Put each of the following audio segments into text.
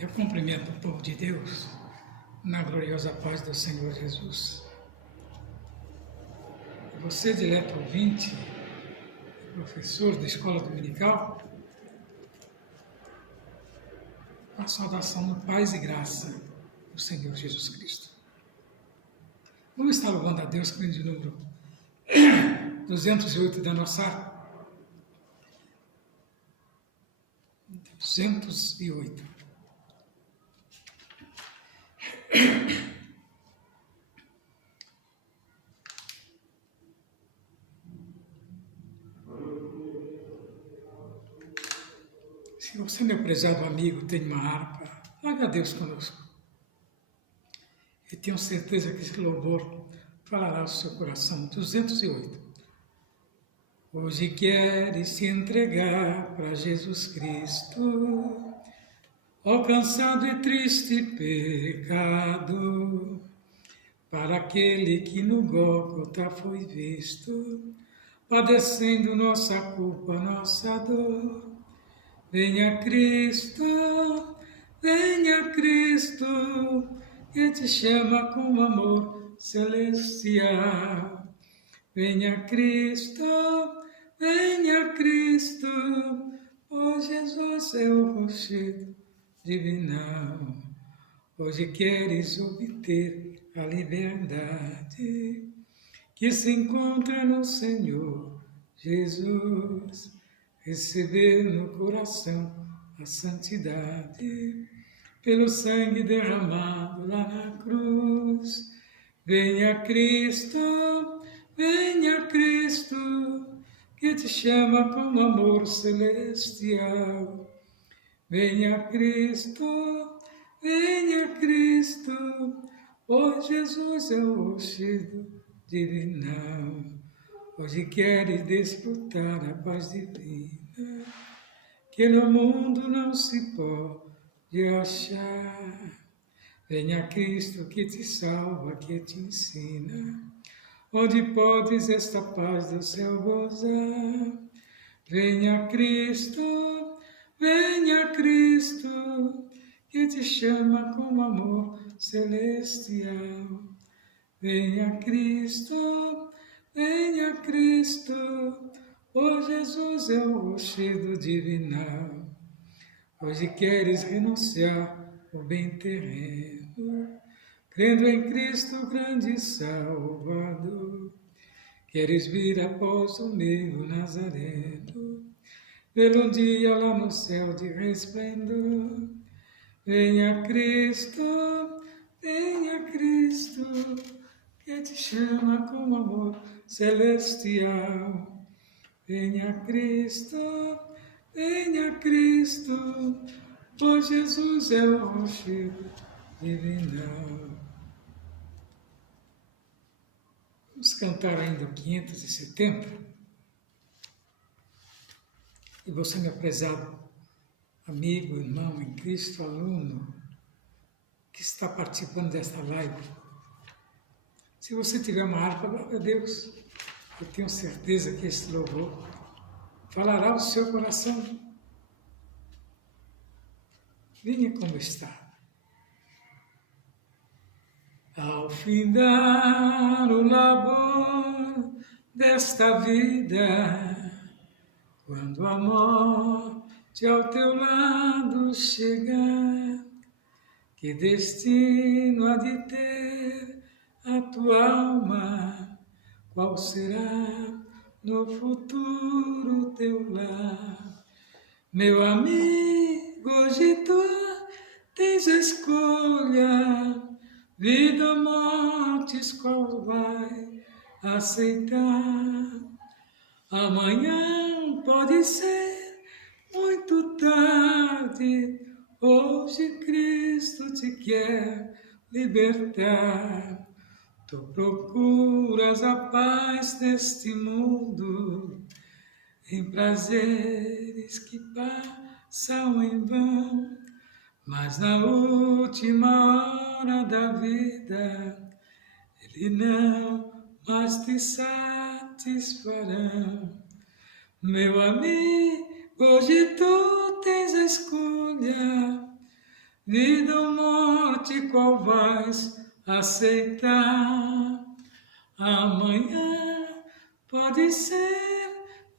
Eu cumprimento o povo de Deus na gloriosa paz do Senhor Jesus. Você, dileto ouvinte, professor da escola dominical, a saudação no paz e graça do Senhor Jesus Cristo. Vamos estar louvando a Deus com o número 208 da nossa 208. Se você, meu prezado amigo, tem uma harpa, louve a Deus conosco. E tenho certeza que esse louvor falará ao seu coração. 208. Hoje queres se entregar para Jesus Cristo, ó cansado e triste pecado, para aquele que no Gólgota foi visto, padecendo nossa culpa, nossa dor. Venha Cristo, que te chama com amor celestial. Venha Cristo, ó Jesus é o rochedo divinal. Hoje queres obter a liberdade que se encontra no Senhor Jesus, receber no coração a santidade pelo sangue derramado lá na cruz. Venha Cristo, que te chama com amor celestial. Venha Cristo, ó Jesus é o rochedo divinal. Hoje queres desfrutar a paz divina, que no mundo não se pode achar. Venha Cristo que te salva, que te ensina, onde podes esta paz do céu gozar. Venha Cristo, que te chama com amor celestial. Venha Cristo, ó Jesus é o rochedo divinal. Hoje queres renunciar o bem terreno, crendo em Cristo grande Salvador. Queres vir após o meu Nazareno, ver um dia lá no céu de resplendor. Venha Cristo, que te chama com amor celestial. Venha Cristo, ó Jesus é o rochedo divinal. Vamos cantar ainda o 570. E você, meu prezado amigo, irmão em Cristo, aluno, que está participando desta live, se você tiver uma harpa, glória a Deus, eu tenho certeza que este louvor falará ao seu coração. Venha como está. Ao findar o labor desta vida, quando a morte ao teu lado chegar, que destino há de ter a tua alma? Qual será no futuro teu lar? Meu amigo, hoje tu tens a escolha, vida ou morte, qual vai aceitar? Amanhã pode ser muito tarde, hoje Cristo te quer libertar. Tu procuras a paz deste mundo, em prazeres que passam em vão, mas na última hora da vida, Ele não mais te satisfarão. Meu amigo, hoje tu tens a escolha, vida ou morte, qual vais aceitar? Amanhã pode ser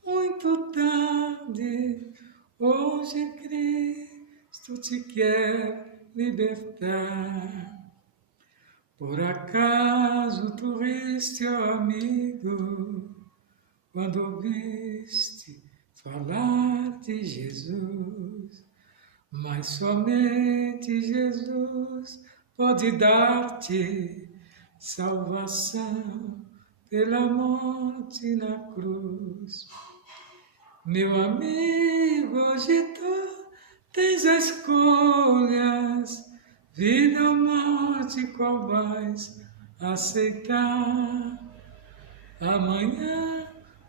muito tarde, hoje Cristo te quer libertar. Por acaso tu riste, ó amigo, quando ouviste falar de Jesus? Mas somente Jesus pode dar-te salvação pela morte na cruz. Meu amigo, hoje tu tens escolhas, vida ou morte, qual vais aceitar? Amanhã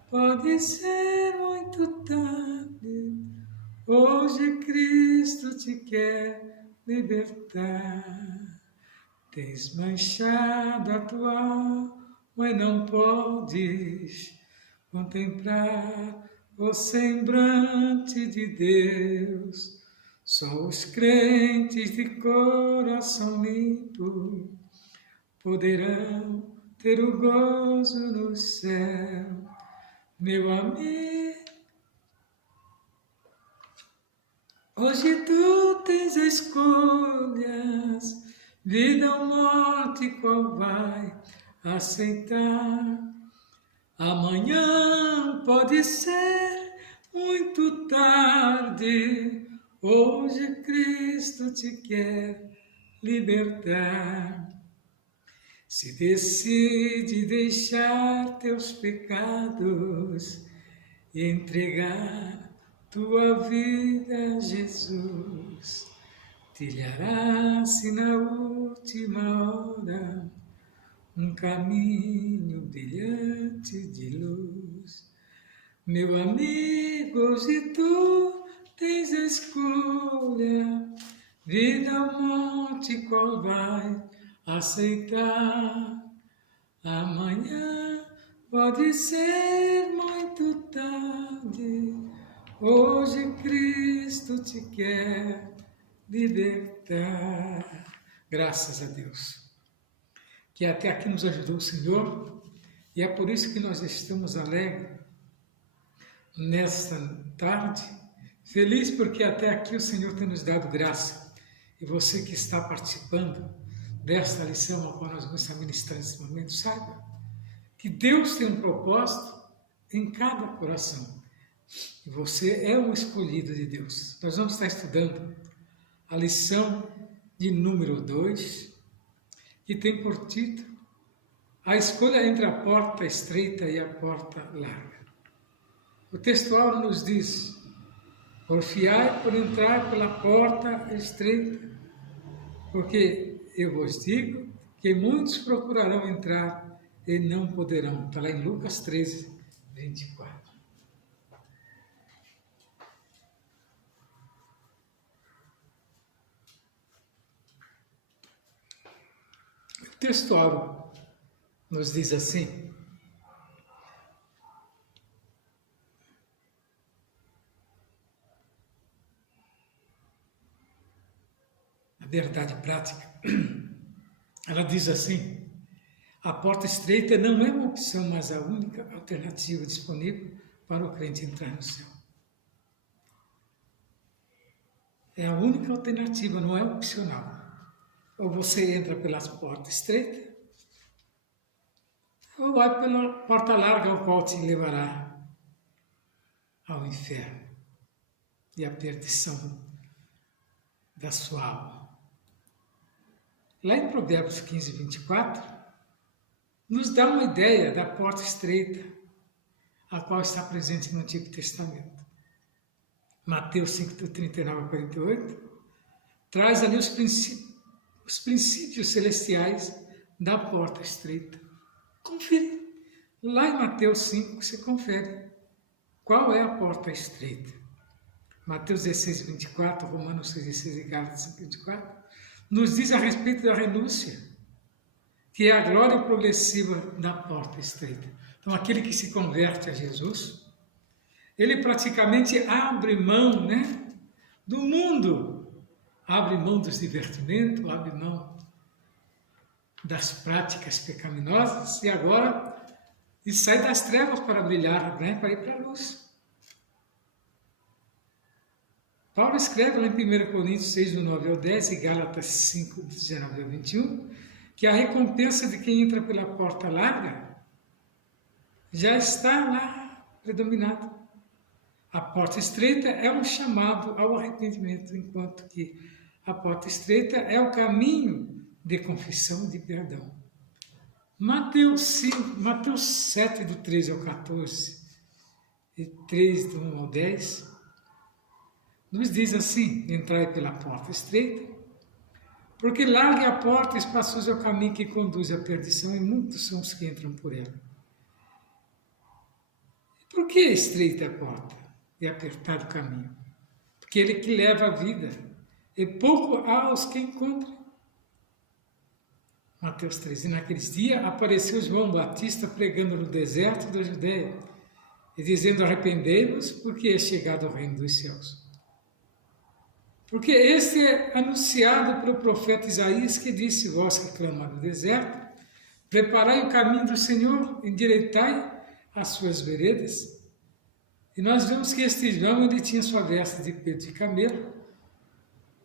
pode ser muito tarde, hoje Cristo te quer libertar. Tens manchado a tua alma e não podes contemplar o semblante de Deus. Só os crentes de coração limpo poderão ter o gozo no céu. Meu amigo, hoje tu tens escolhas, vida ou morte, qual vai aceitar? Amanhã pode ser muito tarde, hoje Cristo te quer libertar. Se decide deixar teus pecados e entregar tua vida a Jesus, trilhará-se na última hora um caminho brilhante de luz. Meu amigo, hoje tu tens a escolha, vida ou morte, qual vai aceitar? Amanhã pode ser muito tarde, hoje Cristo te quer libertar. Graças a Deus, que até aqui nos ajudou o Senhor, e é por isso que nós estamos alegres nesta tarde, feliz porque até aqui o Senhor tem nos dado graça. E você que está participando desta lição a qual nós vamos ministrar nesse momento, saiba que Deus tem um propósito em cada coração. E você é um escolhido de Deus. Nós vamos estar estudando a lição de número 2, que tem por título a escolha entre a porta estreita e a porta larga. O textual nos diz: porfiai por entrar pela porta estreita, porque eu vos digo que muitos procurarão entrar e não poderão. Está lá em Lucas 13, 24. O textual nos diz assim: a verdade prática, ela diz assim: a porta estreita não é uma opção, mas a única alternativa disponível para o crente entrar no céu. É a única alternativa, não é opcional. Ou você entra pela porta estreita, ou vai pela porta larga, o qual te levará ao inferno e à perdição da sua alma. Lá em Provérbios 15, 24, nos dá uma ideia da porta estreita, a qual está presente no Antigo Testamento. Mateus 5, 39 a 48, traz ali os princípios celestiais da porta estreita. Confere. Lá em Mateus 5, você confere qual é a porta estreita. Mateus 16, 24, Romanos 6, 16 e Gálatas 5, 24, nos diz a respeito da renúncia, que é a glória progressiva da porta estreita. Então, aquele que se converte a Jesus, ele praticamente abre mão, do mundo, abre mão dos divertimentos, abre mão das práticas pecaminosas e sai das trevas para brilhar, né? Para ir para a luz. Paulo escreve lá em 1 Coríntios 6, do 9 ao 10 e Gálatas 5, do 19 ao 21, que a recompensa de quem entra pela porta larga já está lá predominada. A porta estreita é um chamado ao arrependimento, enquanto que a porta estreita é o caminho de confissão e de perdão. Mateus 7, do 13 ao 14 e 3, do 1 ao 10, nos diz assim: entrai pela porta estreita, porque larga é a porta, espaçoso é o caminho que conduz à perdição, e muitos são os que entram por ela. Por que estreita a porta e apertado o caminho? Porque ele que leva a vida, e pouco há os que encontram. Mateus 13. E naqueles dias apareceu João Batista pregando no deserto da Judéia e dizendo: arrependei-vos, porque é chegado o reino dos céus. Porque este é anunciado pelo profeta Isaías, que disse: vós que clamam no deserto, preparai o caminho do Senhor, endireitai as suas veredas. E nós vemos que este João, ele tinha sua veste de pelo de camelo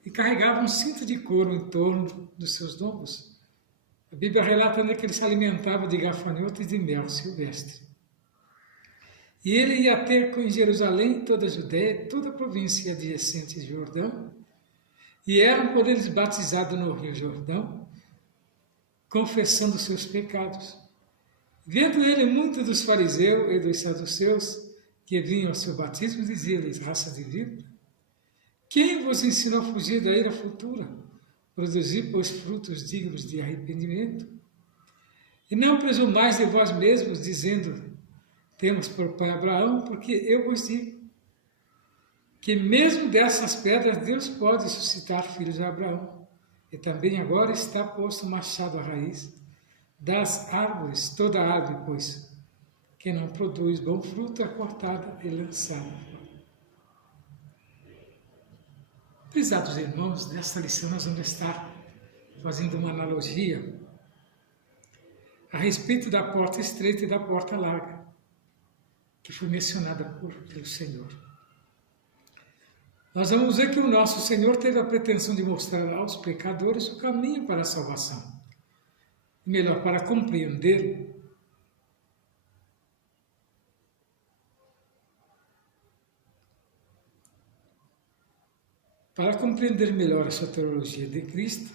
e carregava um cinto de couro em torno dos seus lombos. A Bíblia relata que ele se alimentava de gafanhotos e de mel silvestre. E ele ia ter em Jerusalém toda a Judéia, toda a província adjacente de Jordão, e eram por eles batizados no rio Jordão, confessando seus pecados. Vendo ele muitos dos fariseus e dos saduceus que vinham ao seu batismo, dizia-lhes: raça de víbora, quem vos ensinou a fugir da ira futura? Produzir, pois, frutos dignos de arrependimento. E não presumais de vós mesmos, dizendo: temos por pai Abraão, porque eu vos digo que mesmo dessas pedras Deus pode suscitar filhos de Abraão. E também agora está posto o machado à raiz das árvores. Toda árvore, pois, que não produz bom fruto é cortada e lançada. Prezados irmãos, nesta lição nós vamos estar fazendo uma analogia a respeito da porta estreita e da porta larga, que foi mencionada pelo Senhor. Nós vamos ver que o nosso Senhor teve a pretensão de mostrar aos pecadores o caminho para a salvação. Melhor, para compreender melhor a soteriologia de Cristo,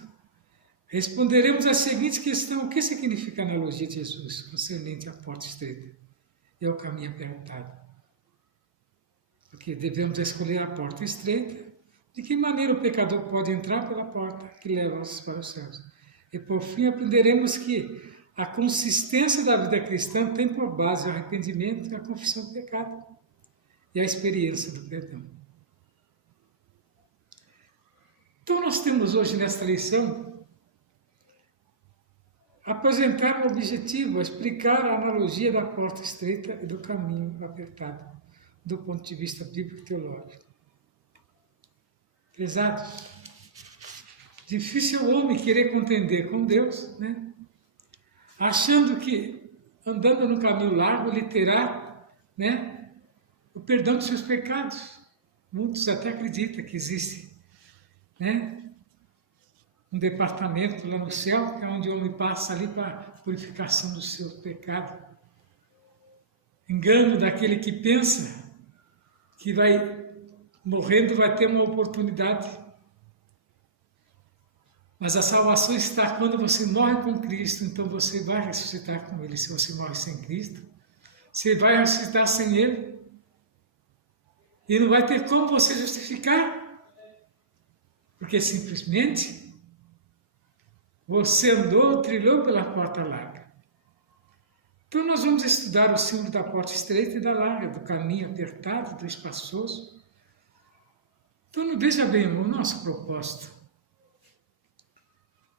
responderemos a seguinte questão: o que significa a analogia de Jesus concernente à porta estreita e ao caminho apertado? Porque devemos escolher a porta estreita. De que maneira o pecador pode entrar pela porta que leva para os céus? E por fim aprenderemos que a consistência da vida cristã tem por base o arrependimento, a confissão do pecado e a experiência do perdão. Então nós temos hoje nesta lição apresentar um objetivo, explicar a analogia da porta estreita e do caminho apertado, do ponto de vista bíblico e teológico. Pesados, difícil o homem querer contender com Deus, né? Achando que andando no caminho largo ele terá, né, o perdão dos seus pecados. Muitos até acreditam que existe, né, um departamento lá no céu, que é onde o homem passa ali para a purificação do seu pecado. Engano daquele que pensa que morrendo vai ter uma oportunidade. Mas a salvação está quando você morre com Cristo, então você vai ressuscitar com Ele. Se você morre sem Cristo, você vai ressuscitar sem Ele. E não vai ter como você justificar, porque simplesmente você trilhou pela porta larga. Então nós vamos estudar o símbolo da porta estreita e da larga, do caminho apertado, do espaçoso. Então veja bem, o nosso propósito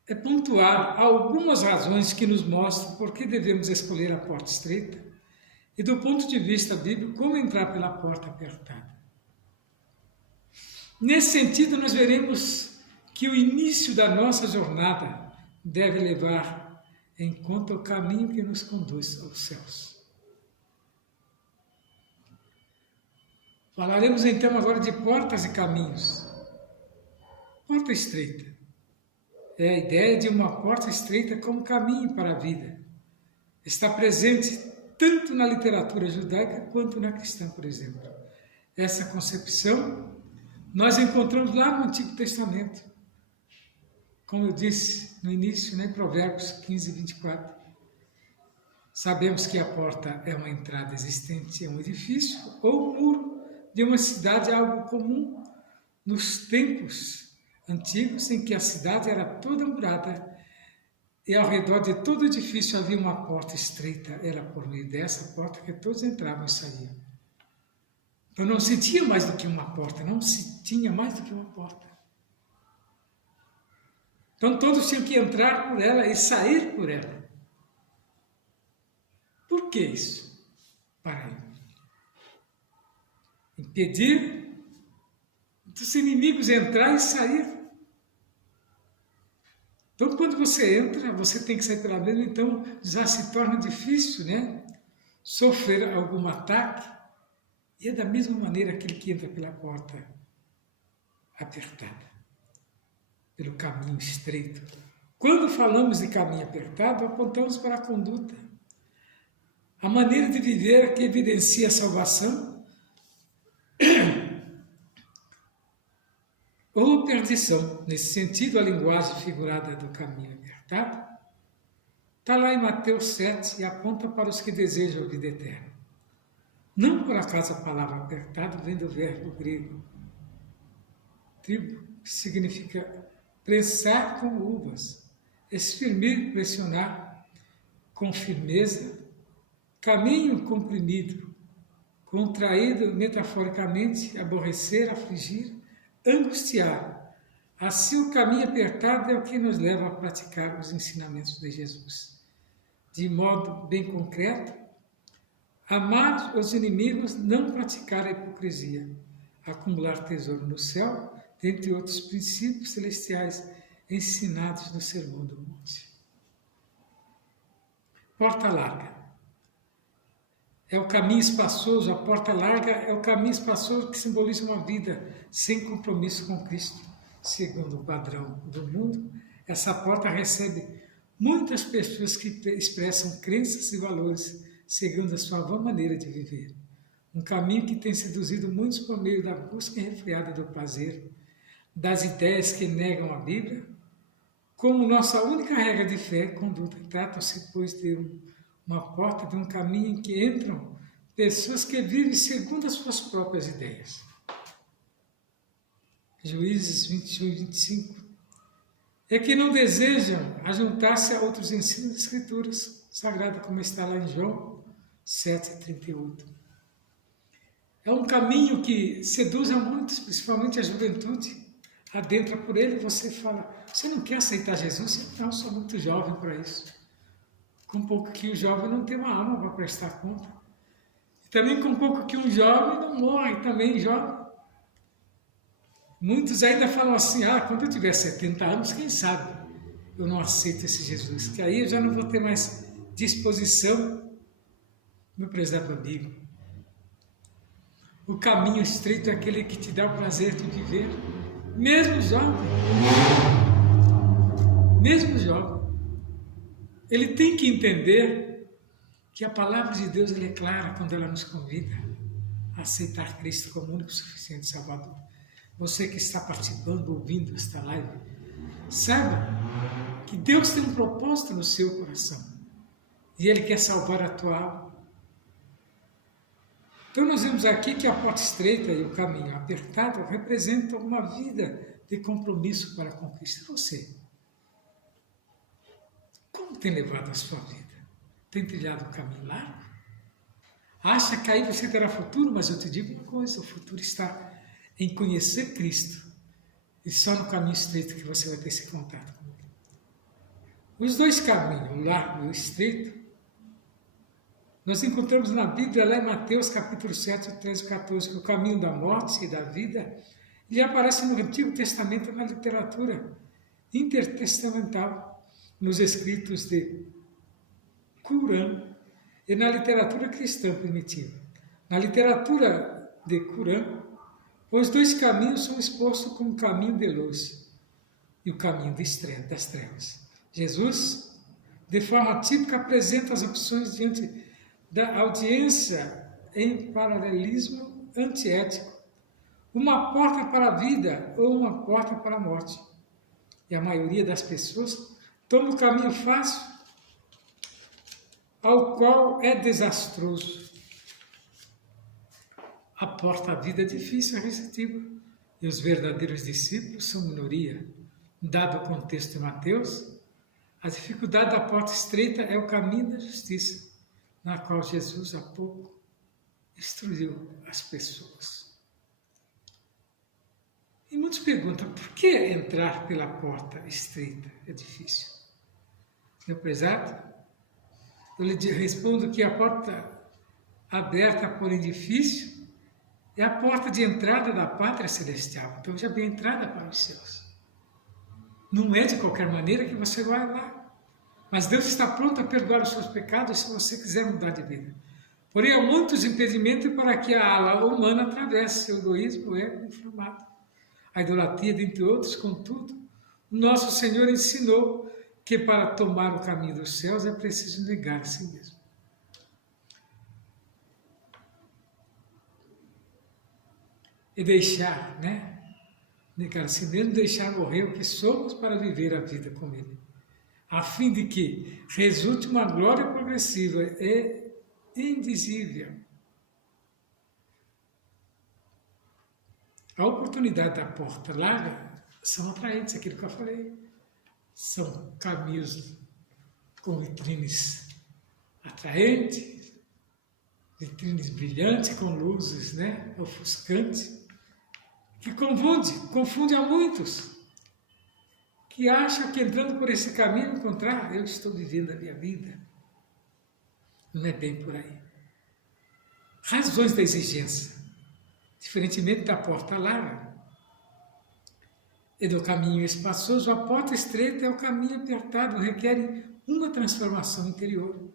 é pontuar algumas razões que nos mostram por que devemos escolher a porta estreita e, do ponto de vista bíblico, como entrar pela porta apertada. Nesse sentido, nós veremos que o início da nossa jornada deve levar em conta o caminho que nos conduz aos céus. Falaremos então agora de portas e caminhos. Porta estreita é a ideia de uma porta estreita como caminho para a vida. Está presente tanto na literatura judaica quanto na cristã, por exemplo. Essa concepção nós encontramos lá no Antigo Testamento. Como eu disse no início, em Provérbios 15, 24. Sabemos que a porta é uma entrada existente em um edifício ou um muro de uma cidade, algo comum nos tempos antigos em que a cidade era toda murada e ao redor de todo o edifício havia uma porta estreita. Era por meio dessa porta que todos entravam e saíam. Então não se tinha mais do que uma porta, não se tinha mais do que uma porta. Então todos tinham que entrar por ela e sair por ela. Por que isso? Para impedir dos inimigos entrar e sair. Então, quando você entra, você tem que sair pela mesma, então já se torna difícil, sofrer algum ataque. E é da mesma maneira aquele que entra pela porta apertada, pelo caminho estreito. Quando falamos de caminho apertado, apontamos para a conduta, a maneira de viver que evidencia a salvação ou perdição. Nesse sentido, a linguagem figurada do caminho apertado está lá em Mateus 7 e aponta para os que desejam a vida eterna. Não por acaso a palavra apertado vem do verbo grego tribo, que significa prensar com uvas, exprimir, pressionar com firmeza, caminho comprimido, contraído metaforicamente, aborrecer, afligir, angustiar. Assim, o caminho apertado é o que nos leva a praticar os ensinamentos de Jesus. De modo bem concreto, amar os inimigos, não praticar a hipocrisia, acumular tesouro no céu, dentre outros princípios celestiais ensinados no Sermão do Monte. Porta larga. É o caminho espaçoso, a porta larga é o caminho espaçoso que simboliza uma vida sem compromisso com Cristo. Segundo o padrão do mundo, essa porta recebe muitas pessoas que expressam crenças e valores segundo a sua vã maneira de viver. Um caminho que tem seduzido muitos por meio da busca refreada do prazer, das ideias que negam a Bíblia, como nossa única regra de fé e conduta. Trata-se, pois, de uma porta, de um caminho em que entram pessoas que vivem segundo as suas próprias ideias. Juízes 21 e 25. É que não desejam ajuntar-se a outros ensinos das Escrituras Sagradas, como está lá em João 7,38. É um caminho que seduz a muitos, principalmente a juventude. Adentra por ele, você fala, você não quer aceitar Jesus? Não, eu sou muito jovem para isso. Com pouco que o jovem não tem uma alma para prestar conta. E também com pouco que um jovem não morre também jovem. Muitos ainda falam assim, quando eu tiver 70 anos, quem sabe eu não aceito esse Jesus, que aí eu já não vou ter mais disposição. Meu prezado amigo, o caminho estreito é aquele que te dá o prazer de viver, mesmo jovem. Mesmo jovem. Ele tem que entender que a palavra de Deus é clara quando ela nos convida a aceitar Cristo como único e suficiente Salvador. Você que está participando, ouvindo esta live, saiba que Deus tem um propósito no seu coração e Ele quer salvar a tua alma. Então nós vemos aqui que a porta estreita e o caminho apertado representam uma vida de compromisso para com Cristo. Você, como tem levado a sua vida? Tem trilhado um caminho largo? Acha que aí você terá futuro? Mas eu te digo uma coisa, o futuro está em conhecer Cristo. E só no caminho estreito que você vai ter esse contato com Ele. Os dois caminhos, o largo e o estreito, nós encontramos na Bíblia, lá em Mateus capítulo 7, 13 e 14, que o caminho da morte e da vida Ele aparece no Antigo Testamento na literatura intertestamental, nos escritos de Corão e na literatura cristã primitiva. Na literatura de Corão, os dois caminhos são expostos como o caminho de luz e o caminho das trevas. Jesus, de forma típica, apresenta as opções diante da audiência em paralelismo antiético. Uma porta para a vida ou uma porta para a morte. E a maioria das pessoas toma o caminho fácil, ao qual é desastroso. A porta à vida é difícil, é receptiva, e os verdadeiros discípulos são minoria. Dado o contexto de Mateus, a dificuldade da porta estreita é o caminho da justiça, na qual Jesus há pouco instruiu as pessoas. E muitos perguntam, por que entrar pela porta estreita é difícil? Meu prezado, eu lhe respondo que a porta aberta, porém difícil, é a porta de entrada da pátria celestial. Então já bem entrada para os céus. Não é de qualquer maneira que você vai lá. Mas Deus está pronto a perdoar os seus pecados se você quiser mudar de vida. Porém, há muitos impedimentos para que a ala humana atravesse. O egoísmo é inflamado. A idolatria, dentre outros, contudo, o nosso Senhor ensinou que para tomar o caminho dos céus é preciso negar a si mesmo. E deixar, negar a si mesmo, deixar morrer o que somos para viver a vida com Ele. A fim de que resulte uma glória progressiva e indizível. A oportunidade da porta larga são atraentes, aquilo que eu falei. São caminhos com vitrines atraentes, vitrines brilhantes, com luzes, ofuscantes, que confunde a muitos, que acham que entrando por esse caminho encontrar, eu estou vivendo a minha vida. Não é bem por aí. Razões da exigência, diferentemente da porta larga e do caminho espaçoso, a porta estreita é o caminho apertado, requer uma transformação interior,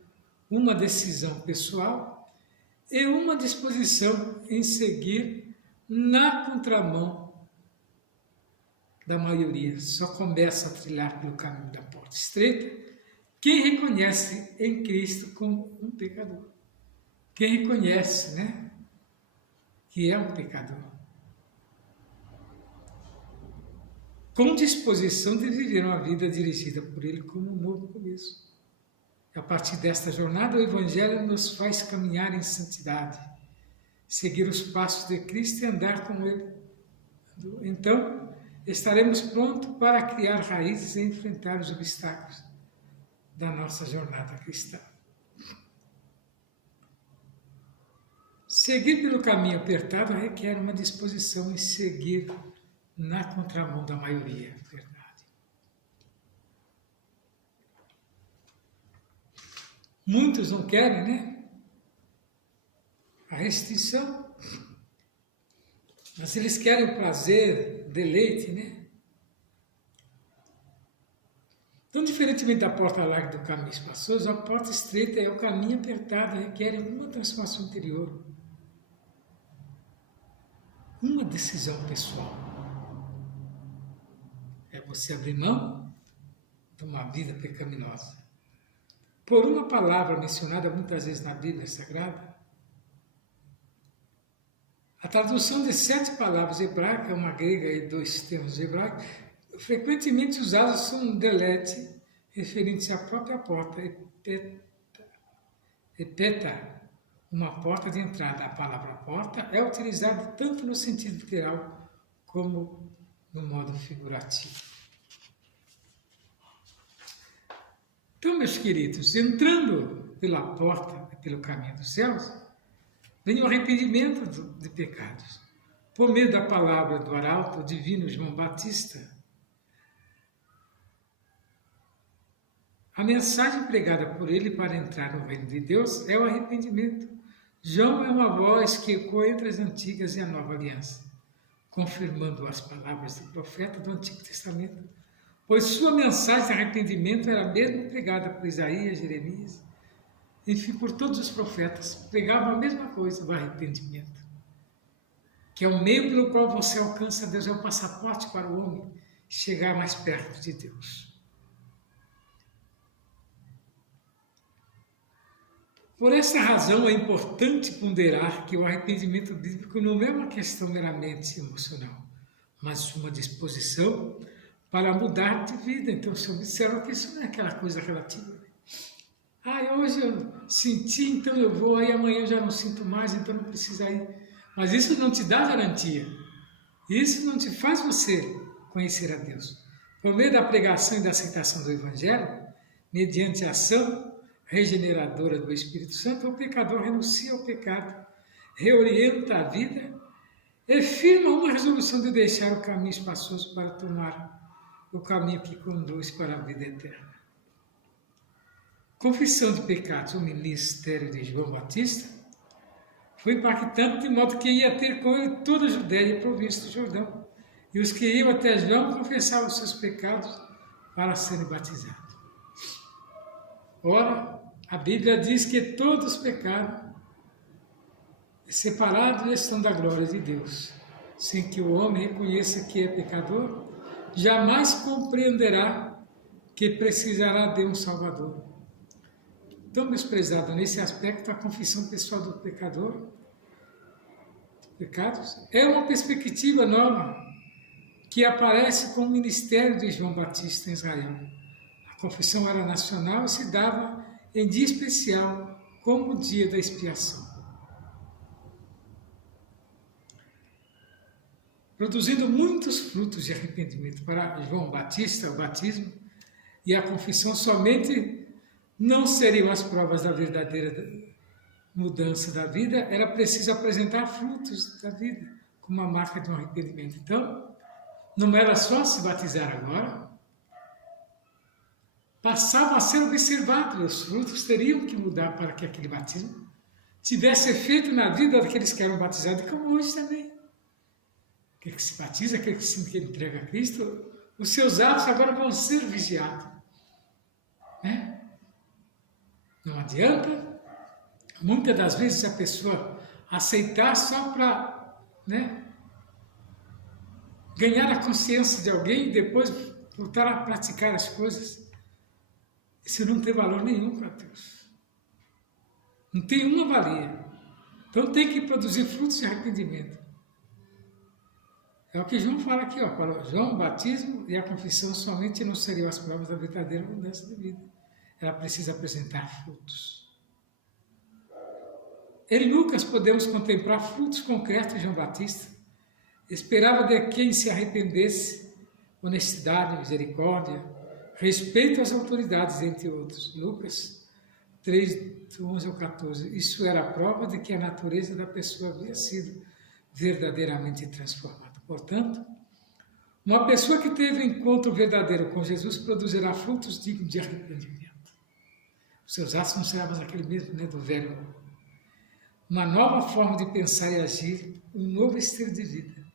uma decisão pessoal e uma disposição em seguir na contramão da maioria. Só começa a trilhar pelo caminho da porta estreita quem reconhece em Cristo como um pecador. Quem reconhece, que é um pecador. Com disposição de viver uma vida dirigida por Ele como um novo começo. A partir desta jornada, o Evangelho nos faz caminhar em santidade, seguir os passos de Cristo e andar com Ele. Então, estaremos prontos para criar raízes e enfrentar os obstáculos da nossa jornada cristã. Seguir pelo caminho apertado requer uma disposição em seguir na contramão da maioria, verdade. Muitos não querem, a restrição, mas eles querem o prazer, deleite, Então, diferentemente da porta larga do caminho espaçoso, a porta estreita é o caminho apertado e requer uma transformação interior, uma decisão pessoal. É você abrir mão de uma vida pecaminosa. Por uma palavra mencionada muitas vezes na Bíblia Sagrada, a tradução de 7 palavras hebraicas, uma grega e 2 termos hebraicos, frequentemente usados são delete, referente à própria porta, epeta, uma porta de entrada. A palavra porta é utilizada tanto no sentido literal como no modo figurativo. Então, meus queridos, entrando pela porta, pelo caminho dos céus, vem o arrependimento de pecados. Por meio da palavra do arauto divino João Batista, a mensagem pregada por ele para entrar no reino de Deus é o arrependimento. João é uma voz que ecoa entre as antigas e a nova aliança, confirmando as palavras do profeta do Antigo Testamento, pois sua mensagem de arrependimento era mesmo pregada por Isaías, Jeremias, enfim, por todos os profetas, pregavam a mesma coisa, o arrependimento, que é o meio pelo qual você alcança Deus, é o passaporte para o homem chegar mais perto de Deus. Por essa razão é importante ponderar que o arrependimento bíblico não é uma questão meramente emocional, mas uma disposição para mudar de vida. Então, se observa que isso não é aquela coisa relativa. Hoje eu senti, então eu vou, aí amanhã eu já não sinto mais, então não precisa ir. Mas isso não te dá garantia. Isso não te faz você conhecer a Deus. Por meio da pregação e da aceitação do Evangelho, mediante a ação regeneradora do Espírito Santo, o pecador renuncia ao pecado, reorienta a vida e firma uma resolução de deixar o caminho espaçoso para tomar o caminho que conduz para a vida eterna. Confissão de pecados, o ministério de João Batista, foi impactante de modo que ia ter com ele toda a Judéia e a província do Jordão. E os que iam até João confessavam os seus pecados para serem batizados. Ora, a Bíblia diz que todos pecaram, separados estão da glória de Deus. Sem que o homem reconheça que é pecador, jamais compreenderá que precisará de um Salvador. Então, meus prezados, nesse aspecto, a confissão pessoal do pecador, pecados, é uma perspectiva nova que aparece com o ministério de João Batista em Israel. A confissão era nacional e se dava em dia especial, como o dia da expiação. Produzindo muitos frutos de arrependimento para João Batista, o batismo e a confissão somente não seriam as provas da verdadeira mudança da vida, era preciso apresentar frutos da vida, como a marca de um arrependimento. Então, não era só se batizar agora, passava a ser observado, os frutos teriam que mudar para que aquele batismo tivesse efeito na vida daqueles que eram batizados, como hoje também. Aquele que se batiza, aquele que se entrega a Cristo, os seus atos agora vão ser vigiados. Né? Não adianta, muitas das vezes, a pessoa aceitar só para ganhar a consciência de alguém e depois voltar a praticar as coisas. Isso não tem valor nenhum para Deus. Não tem uma valia. Então tem que produzir frutos de arrependimento. É o que João fala aqui, para João, o batismo e a confissão somente não seriam as provas da verdadeira mudança de vida. Ela precisa apresentar frutos. Em Lucas podemos contemplar frutos concretos de João Batista. Esperava de quem se arrependesse honestidade, misericórdia, respeito às autoridades, entre outros. Lucas 3, 11 ao 14. Isso era a prova de que a natureza da pessoa havia sido verdadeiramente transformada. Portanto, uma pessoa que teve um encontro verdadeiro com Jesus produzirá frutos dignos de arrependimento. Os seus atos não serão mais aquele mesmo, do velho. Uma nova forma de pensar e agir, um novo estilo de vida.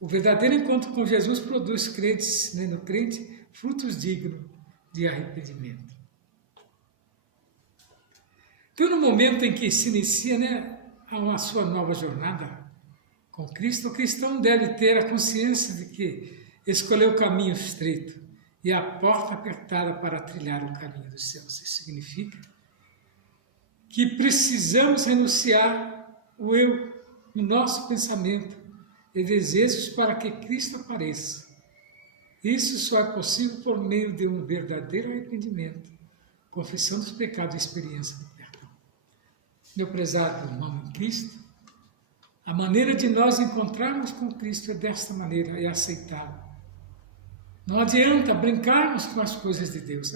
O verdadeiro encontro com Jesus produz crentes, no crente, frutos dignos de arrependimento. Então, no momento em que se inicia a sua nova jornada com Cristo, o cristão deve ter a consciência de que escolheu o caminho estreito e a porta apertada para trilhar o caminho dos céus. Isso significa que precisamos renunciar o eu no nosso pensamento e desejos para que Cristo apareça. Isso só é possível por meio de um verdadeiro arrependimento, confissão dos pecados e experiência do perdão. Meu prezado irmão em Cristo, a maneira de nós encontrarmos com Cristo é desta maneira, é aceitável. Não adianta brincarmos com as coisas de Deus.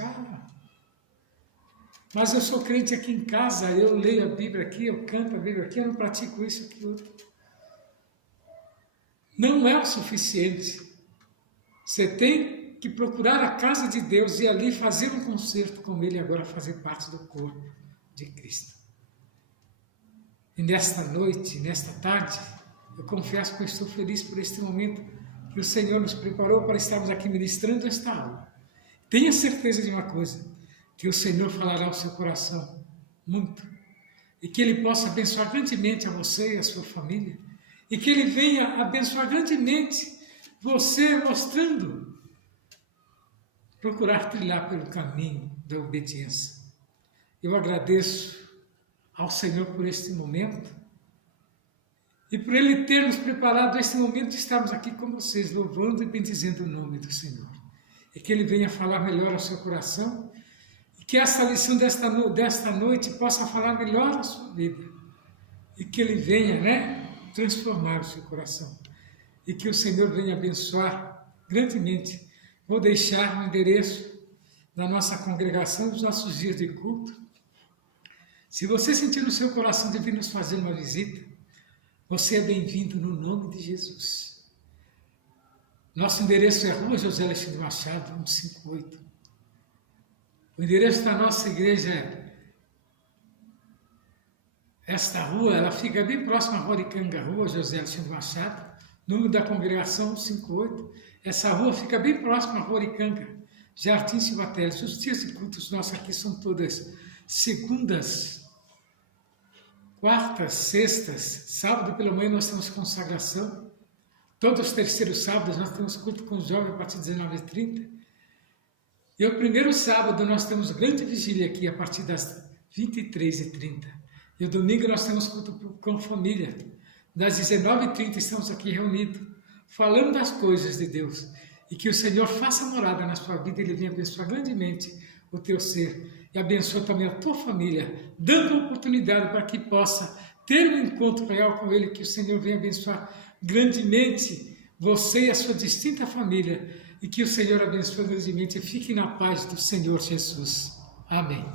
Mas eu sou crente aqui em casa, eu leio a Bíblia aqui, eu canto a Bíblia aqui, eu não pratico isso, aquilo. Não é o suficiente. Você tem que procurar a casa de Deus e ali fazer um concerto com Ele, agora fazer parte do corpo de Cristo. E nesta noite, nesta tarde, Eu confesso que eu estou feliz por este momento que o Senhor nos preparou para estarmos aqui ministrando esta aula. Tenha certeza de uma coisa, que o Senhor falará ao seu coração muito, e que Ele possa abençoar grandemente a você e a sua família, e que Ele venha abençoar grandemente você, mostrando, procurar trilhar pelo caminho da obediência. Eu agradeço ao Senhor por este momento, e por Ele ter nos preparado este momento de estarmos aqui com vocês, louvando e bendizendo o nome do Senhor. E que Ele venha falar melhor ao seu coração, e que essa lição desta noite possa falar melhor a sua vida. E que Ele venha, transformar o seu coração. E que o Senhor venha abençoar grandemente. Vou deixar o endereço da nossa congregação, dos nossos dias de culto. Se você sentir no seu coração de vir nos fazer uma visita, você é bem-vindo no nome de Jesus. Nosso endereço é Rua José Alexandre Machado, 158. O endereço da nossa igreja é... Esta rua, ela fica bem próxima à Rua Aricanga, Rua José Alexandre Machado, número da congregação 158. Essa rua fica bem próxima à Rua Aricanga, Jardim Silva Teles. Os dias de cultos nossos aqui são todas segundas, quartas, sextas, sábado pela manhã nós temos consagração. Todos os terceiros sábados nós temos culto com os jovens a partir de 19h30. E o primeiro sábado nós temos grande vigília aqui a partir das 23h30. E o domingo nós temos culto com família. Das 19h30 estamos aqui reunidos, falando das coisas de Deus. E que o Senhor faça morada na sua vida e Ele venha abençoar grandemente o teu ser. E abençoa também a tua família, dando oportunidade para que possa ter um encontro real com Ele, que o Senhor venha abençoar grandemente você e a sua distinta família, e que o Senhor abençoe grandemente e fique na paz do Senhor Jesus. Amém.